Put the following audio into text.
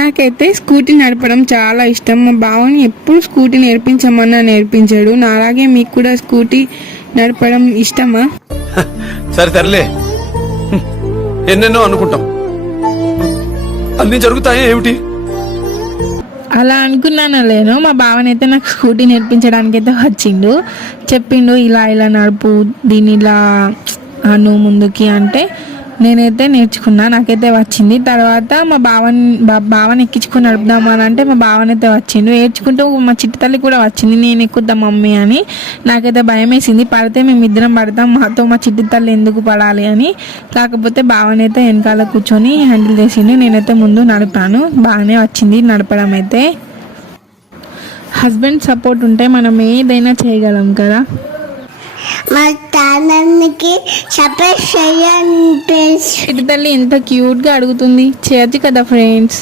నాకైతే స్కూటీ నడపడం చాలా ఇష్టం. మా బావని ఎప్పుడు స్కూటీ నేర్పించమన్నా నేర్పించాడు. నాలాగే మీకు కూడా స్కూటీ నడపడం ఇష్టమా? సరే తరలే, ఎన్నెన్నో అనుకుంటాం, అన్ని జరుగుతాయి ఏమిటి? అలా అనుకున్నాను లేను. మా బావనైతే నాకు స్కూటీ నేర్పించడానికి అయితే వచ్చిండు. చెప్పిండు ఇలా ఇలా నడుపు, దీన్ని ఇలా అను ముందుకి అంటే నేనైతే నేర్చుకున్నా, నాకైతే వచ్చింది. తర్వాత మా బావని ఎక్కించుకొని నడుపుదామని అంటే మా బావనైతే వచ్చిండు. ఏడ్చుకుంటూ మా చిట్టి తల్లి కూడా వచ్చింది, నేను ఎక్కుద్దాం మమ్మీ అని. నాకైతే భయం వేసింది, పడితే మేము ఇద్దరం పడతాం, మాతో మా చిట్టి తల్లి ఎందుకు పడాలి అని. కాకపోతే బావనైతే వెనకాల కూర్చొని హ్యాండిల్ చేసిండు, నేనైతే ముందు నడిపాను. బాగానే వచ్చింది నడపడం అయితే. హస్బెండ్ సపోర్ట్ ఉంటే మనం ఏదైనా చేయగలం కదా. మా ఛానల్కి సబ్స్క్రైబ్ చేయండి. చిట్టి తల్లి ఎంత క్యూట్గా అడుగుతుంది, చేయొచ్చు కదా ఫ్రెండ్స్.